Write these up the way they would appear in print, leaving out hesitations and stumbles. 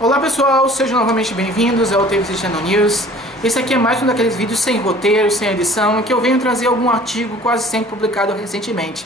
Olá pessoal, sejam novamente bem-vindos ao TVC Channel News. Esse aqui é mais um daqueles vídeos sem roteiro, sem edição, em que eu venho trazer algum artigo quase sempre publicado recentemente.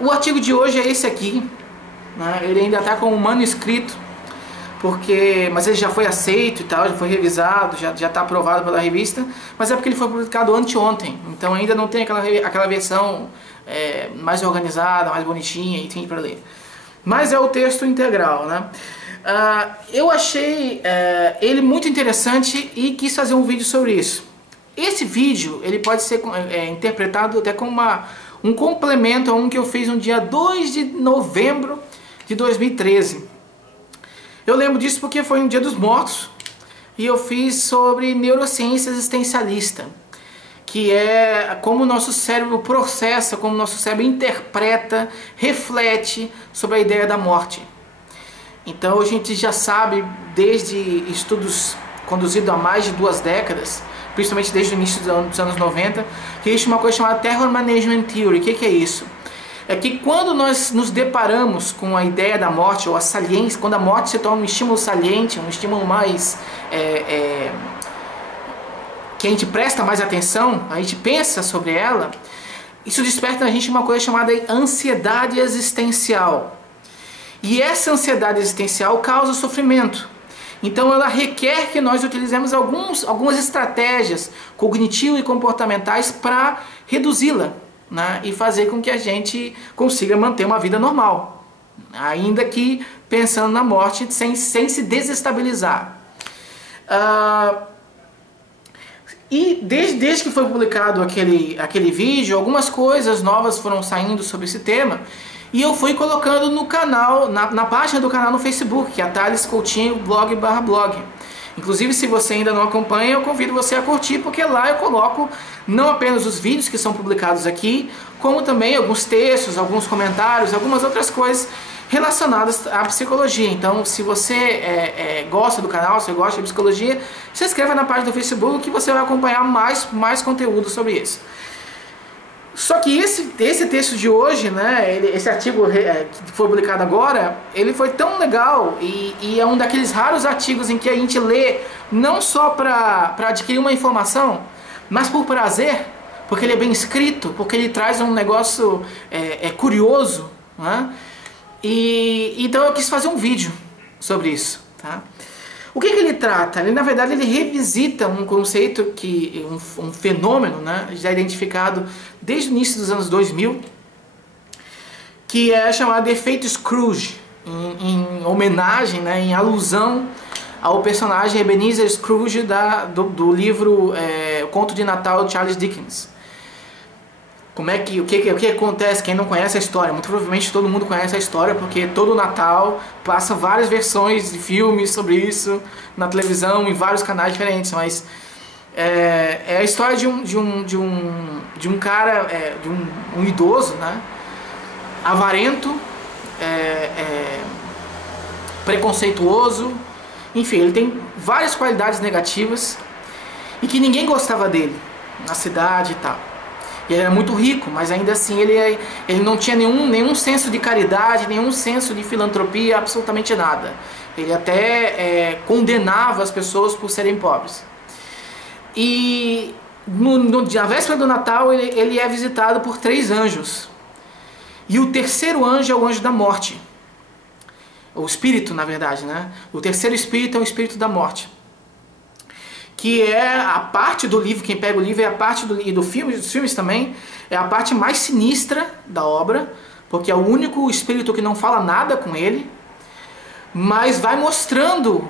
O artigo de hoje é esse aqui, né? Ele ainda está com um manuscrito, mas ele já foi aceito e tal, já foi revisado, já está aprovado pela revista, mas é porque ele foi publicado anteontem, então ainda não tem aquela versão mais organizada, mais bonitinha, enfim, para ler. Mas é o texto integral, né? Eu achei ele muito interessante e quis fazer um vídeo sobre isso. Esse vídeo ele pode ser interpretado até como um complemento a um que eu fiz no dia 2 de novembro de 2013. Eu lembro disso porque foi um Dia dos Mortos e eu fiz sobre neurociência existencialista, que é como o nosso cérebro processa, como o nosso cérebro interpreta, reflete sobre a ideia da morte. Então a gente já sabe, desde estudos conduzidos há mais de 2 décadas, principalmente desde o início dos anos 90, que existe uma coisa chamada Terror Management Theory. O que é isso? É que quando nós nos deparamos com a ideia da morte, ou a saliência, quando a morte se torna um estímulo saliente, um estímulo mais... que a gente presta mais atenção, a gente pensa sobre ela, isso desperta na gente uma coisa chamada ansiedade existencial. E essa ansiedade existencial causa sofrimento. Então ela requer que nós utilizemos algumas estratégias cognitivas e comportamentais para reduzi-la, né? E fazer com que a gente consiga manter uma vida normal, ainda que pensando na morte sem se desestabilizar. E desde que foi publicado aquele vídeo, algumas coisas novas foram saindo sobre esse tema. E eu fui colocando no canal, na página do canal no Facebook, que é a Thales Coutinho blog/blog. Inclusive, se você ainda não acompanha, eu convido você a curtir, porque lá eu coloco não apenas os vídeos que são publicados aqui, como também alguns textos, alguns comentários, algumas outras coisas relacionadas à psicologia. Então, se você gosta do canal, se você gosta de psicologia, se inscreva na página do Facebook que você vai acompanhar mais conteúdo sobre isso. Só que esse texto de hoje, né, esse artigo que foi publicado agora, ele foi tão legal e é um daqueles raros artigos em que a gente lê não só para adquirir uma informação, mas por prazer, porque ele é bem escrito, porque ele traz um negócio curioso, né? Então eu quis fazer um vídeo sobre isso, tá? O que ele trata? Ele, na verdade, ele revisita um conceito, um fenômeno, né, já identificado desde o início dos anos 2000, que é chamado de efeito Scrooge, em homenagem, né, em alusão ao personagem Ebenezer Scrooge do livro O Conto de Natal de Charles Dickens. O que acontece? Quem não conhece a história, muito provavelmente todo mundo conhece a história, porque todo Natal passa várias versões de filmes sobre isso na televisão, em vários canais diferentes, mas é a história de um cara, um idoso, né, avarento, preconceituoso, enfim, ele tem várias qualidades negativas e que ninguém gostava dele na cidade e tal. E ele era muito rico, mas ainda assim ele não tinha nenhum senso de caridade, nenhum senso de filantropia, absolutamente nada. Ele até condenava as pessoas por serem pobres. E na véspera do Natal ele é visitado por 3 anjos. E o terceiro anjo é o anjo da morte. O espírito, na verdade, né? O terceiro espírito é o espírito da morte, que é a parte do livro, quem pega o livro é a parte dos filmes também, é a parte mais sinistra da obra, porque é o único espírito que não fala nada com ele, mas vai mostrando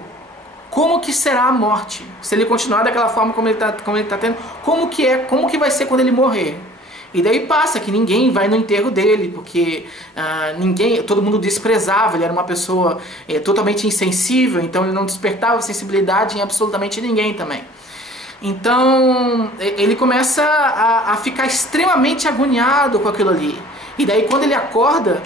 como que será a morte, se ele continuar daquela forma como ele tá tendo, como que vai ser quando ele morrer. E daí passa que ninguém vai no enterro dele, porque todo mundo desprezava, ele era uma pessoa totalmente insensível, então ele não despertava sensibilidade em absolutamente ninguém também. Então ele começa a ficar extremamente agoniado com aquilo ali. E daí quando ele acorda,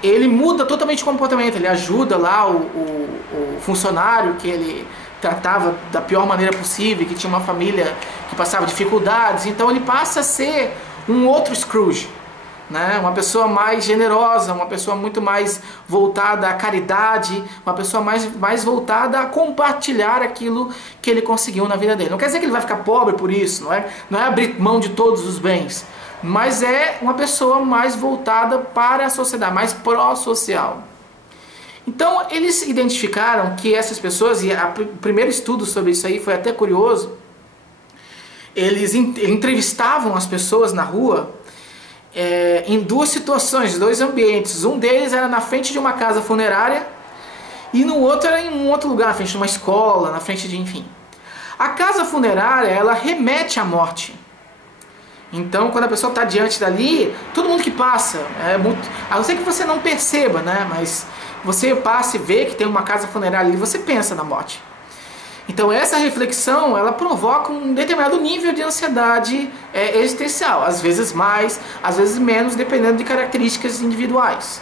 ele muda totalmente o comportamento, ele ajuda lá o funcionário que ele tratava da pior maneira possível, que tinha uma família que passava dificuldades, então ele passa a ser um outro Scrooge, né? Uma pessoa mais generosa, uma pessoa muito mais voltada à caridade, uma pessoa mais voltada a compartilhar aquilo que ele conseguiu na vida dele. Não quer dizer que ele vai ficar pobre por isso, não é abrir mão de todos os bens, mas é uma pessoa mais voltada para a sociedade, mais pró-social. Então eles identificaram que essas pessoas, e o primeiro estudo sobre isso aí foi até curioso, eles entrevistavam as pessoas na rua em duas situações, dois ambientes. Um deles era na frente de uma casa funerária e no outro era em um outro lugar, na frente de uma escola, na frente de, enfim. A casa funerária, ela remete à morte. Então, quando a pessoa está diante dali, todo mundo que passa, a não ser que você não perceba, né? Mas você passa e vê que tem uma casa funerária ali, você pensa na morte. Então essa reflexão, ela provoca um determinado nível de ansiedade existencial, às vezes mais, às vezes menos, dependendo de características individuais,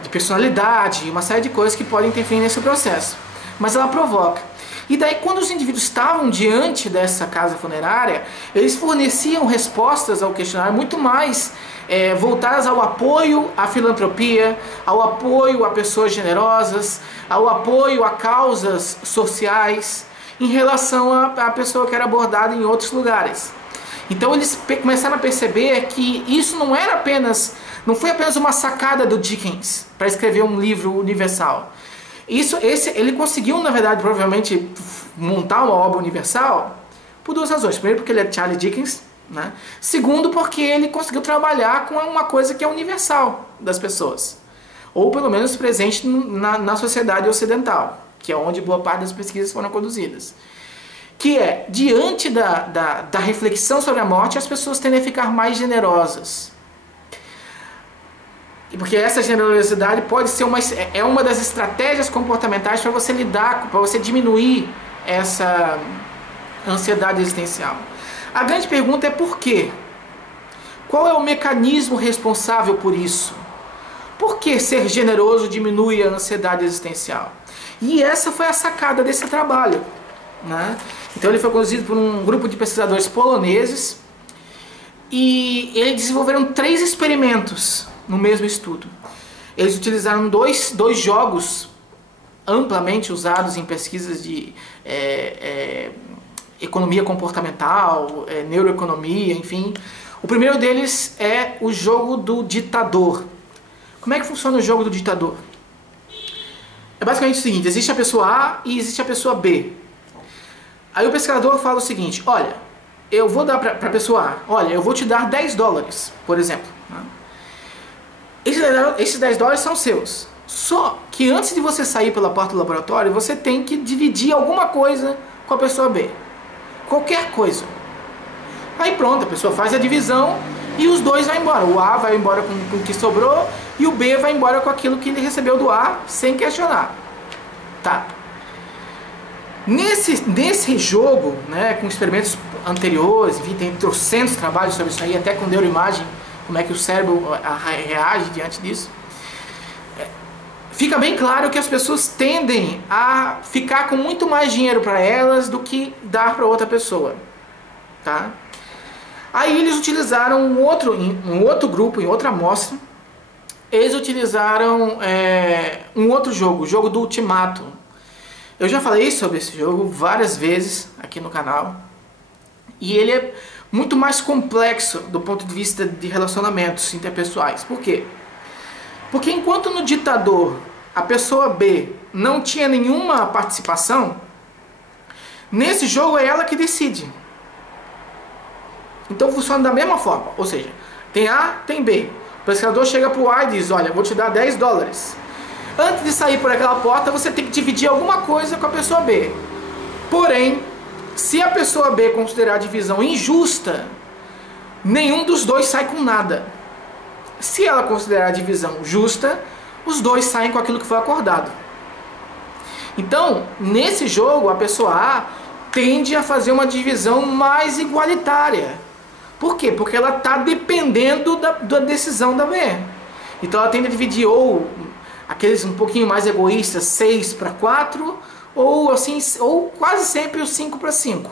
de personalidade, uma série de coisas que podem interferir nesse processo, mas ela provoca. E daí, quando os indivíduos estavam diante dessa casa funerária, eles forneciam respostas ao questionário muito mais voltadas ao apoio à filantropia, ao apoio a pessoas generosas, ao apoio a causas sociais, em relação à pessoa que era abordada em outros lugares. Então eles começaram a perceber que isso não foi apenas uma sacada do Dickens para escrever um livro universal. Ele conseguiu, na verdade, provavelmente montar uma obra universal por duas razões. Primeiro, porque ele é Charles Dickens, né? Segundo, porque ele conseguiu trabalhar com uma coisa que é universal das pessoas, ou pelo menos presente na sociedade ocidental, que é onde boa parte das pesquisas foram conduzidas. Que é, diante da reflexão sobre a morte, as pessoas tendem a ficar mais generosas. Porque essa generosidade pode ser uma das estratégias comportamentais para você lidar, para você diminuir essa ansiedade existencial. A grande pergunta é por quê? Qual é o mecanismo responsável por isso? Por que ser generoso diminui a ansiedade existencial? E essa foi a sacada desse trabalho, né? Então ele foi conduzido por um grupo de pesquisadores poloneses e eles desenvolveram 3 experimentos no mesmo estudo. Eles utilizaram dois jogos amplamente usados em pesquisas de economia comportamental, neuroeconomia, enfim. O primeiro deles é o jogo do ditador. Como é que funciona o jogo do ditador? É basicamente o seguinte: existe a pessoa A e existe a pessoa B. Aí o pesquisador fala o seguinte: olha, eu vou dar para a pessoa A, olha, eu vou te dar $10, por exemplo. Esses $10 são seus. Só que antes de você sair pela porta do laboratório, você tem que dividir alguma coisa com a pessoa B. Qualquer coisa. Aí pronto, a pessoa faz a divisão e os dois vão embora. O A vai embora com o que sobrou e o B vai embora com aquilo que ele recebeu do A, sem questionar. Tá. Nesse jogo, né, com experimentos anteriores, enfim, tem trocentos trabalhos sobre isso aí, até com neuroimagem, como é que o cérebro reage diante disso. Fica bem claro que as pessoas tendem a ficar com muito mais dinheiro para elas do que dar para outra pessoa, tá? Aí eles utilizaram um outro grupo, em outra amostra, eles utilizaram um outro jogo, o jogo do ultimato. Eu já falei sobre esse jogo várias vezes aqui no canal, e ele é muito mais complexo do ponto de vista de relacionamentos interpessoais. Por quê? Porque enquanto no ditador a pessoa B não tinha nenhuma participação, nesse jogo é ela que decide. Então funciona da mesma forma, ou seja, tem A, tem B. O pesquisador chega para o A e diz: olha, vou te dar $10. Antes de sair por aquela porta, você tem que dividir alguma coisa com a pessoa B. Porém, se a pessoa B considerar a divisão injusta, nenhum dos dois sai com nada. Se ela considerar a divisão justa, os dois saem com aquilo que foi acordado. Então, nesse jogo, a pessoa A tende a fazer uma divisão mais igualitária. Por quê? Porque ela está dependendo da decisão da B. Então ela tende a dividir ou aqueles um pouquinho mais egoístas, 6 para 4, ou quase sempre o 5 para 5.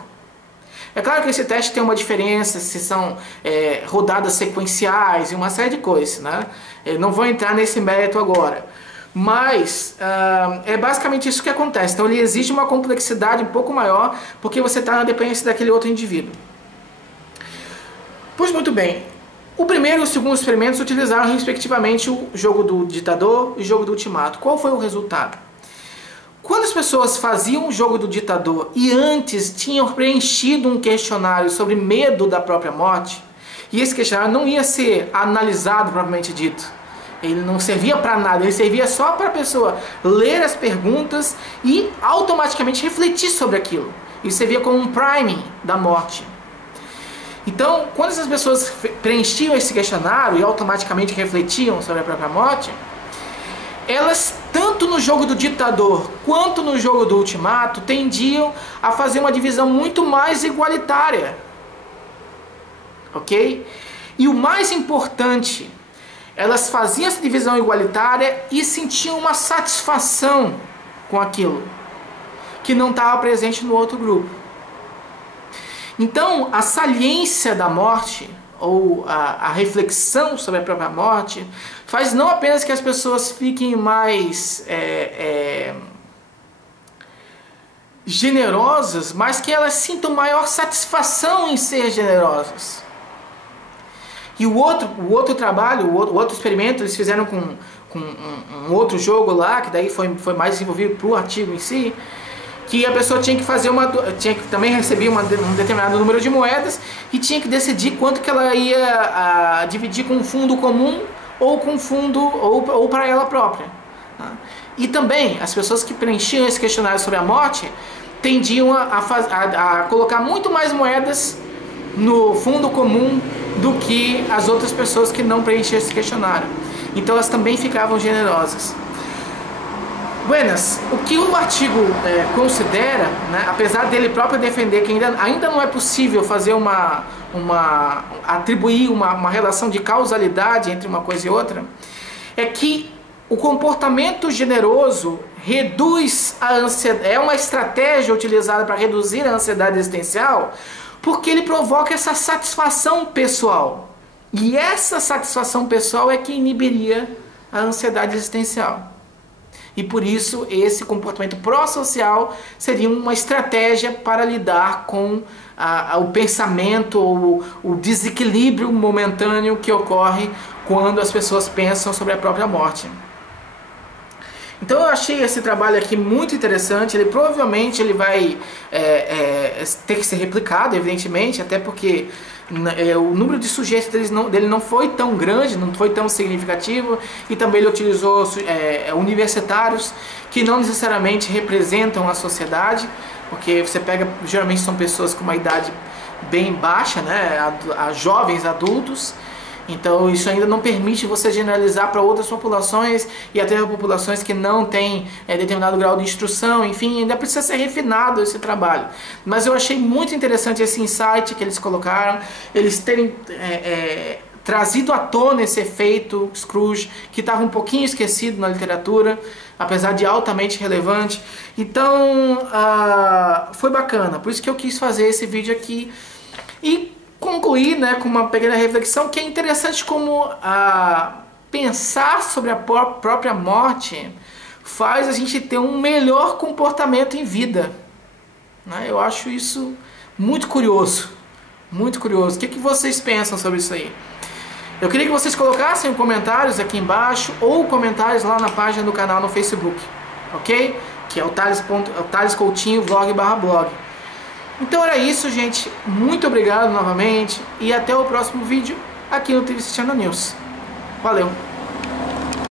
É claro que esse teste tem uma diferença, se são rodadas sequenciais e uma série de coisas, né? Eu não vou entrar nesse mérito agora. Mas é basicamente isso que acontece. Então ele exige uma complexidade um pouco maior, porque você está na dependência daquele outro indivíduo. Pois muito bem. O primeiro e o segundo experimentos utilizaram respectivamente o jogo do ditador e o jogo do ultimato. Qual foi o resultado? Quando as pessoas faziam o jogo do ditador e antes tinham preenchido um questionário sobre medo da própria morte, e esse questionário não ia ser analisado propriamente dito, ele não servia para nada, ele servia só para a pessoa ler as perguntas e automaticamente refletir sobre aquilo. Isso servia como um priming da morte. Então, quando essas pessoas preenchiam esse questionário e automaticamente refletiam sobre a própria morte, elas, tanto no jogo do ditador quanto no jogo do ultimato, tendiam a fazer uma divisão muito mais igualitária. Ok? E o mais importante, elas faziam essa divisão igualitária e sentiam uma satisfação com aquilo, que não estava presente no outro grupo. Então, a saliência da morte, ou a reflexão sobre a própria morte, faz não apenas que as pessoas fiquem mais generosas, mas que elas sintam maior satisfação em ser generosas. E o outro trabalho, o outro experimento, eles fizeram com um outro jogo lá, que daí foi mais desenvolvido para o artigo em si, que a pessoa tinha que fazer tinha que também receber um determinado número de moedas e tinha que decidir quanto que ela ia dividir com um fundo comum ou com fundo ou para ela própria. Tá? E também as pessoas que preenchiam esse questionário sobre a morte tendiam a colocar muito mais moedas no fundo comum do que as outras pessoas que não preenchiam esse questionário. Então elas também ficavam generosas. Buenas, o que o artigo considera, né, apesar dele próprio defender que ainda não é possível fazer atribuir uma relação de causalidade entre uma coisa e outra, é que o comportamento generoso reduz a ansiedade, é uma estratégia utilizada para reduzir a ansiedade existencial, porque ele provoca essa satisfação pessoal. E essa satisfação pessoal é que inibiria a ansiedade existencial. E por isso esse comportamento pró-social seria uma estratégia para lidar com o pensamento ou o desequilíbrio momentâneo que ocorre quando as pessoas pensam sobre a própria morte. Então eu achei esse trabalho aqui muito interessante. Ele provavelmente vai ter que ser replicado, evidentemente, até porque o número de sujeitos dele não foi tão grande, não foi tão significativo, e também ele utilizou universitários que não necessariamente representam a sociedade, porque você pega, geralmente são pessoas com uma idade bem baixa, né, a jovens adultos. Então isso ainda não permite você generalizar para outras populações e até populações que não têm determinado grau de instrução, enfim, ainda precisa ser refinado esse trabalho. Mas eu achei muito interessante esse insight que eles colocaram, eles terem trazido à tona esse efeito Scrooge, que estava um pouquinho esquecido na literatura, apesar de altamente relevante. Então foi bacana, por isso que eu quis fazer esse vídeo aqui e concluir, né, com uma pequena reflexão que é interessante como pensar sobre a própria morte faz a gente ter um melhor comportamento em vida, né? Eu acho isso muito curioso, muito curioso. O que vocês pensam sobre isso aí? Eu queria que vocês colocassem comentários aqui embaixo ou comentários lá na página do canal no Facebook, ok? Que é o Thales Coutinho vlog/blog. Então era isso, gente. Muito obrigado novamente e até o próximo vídeo aqui no TV Channel News. Valeu!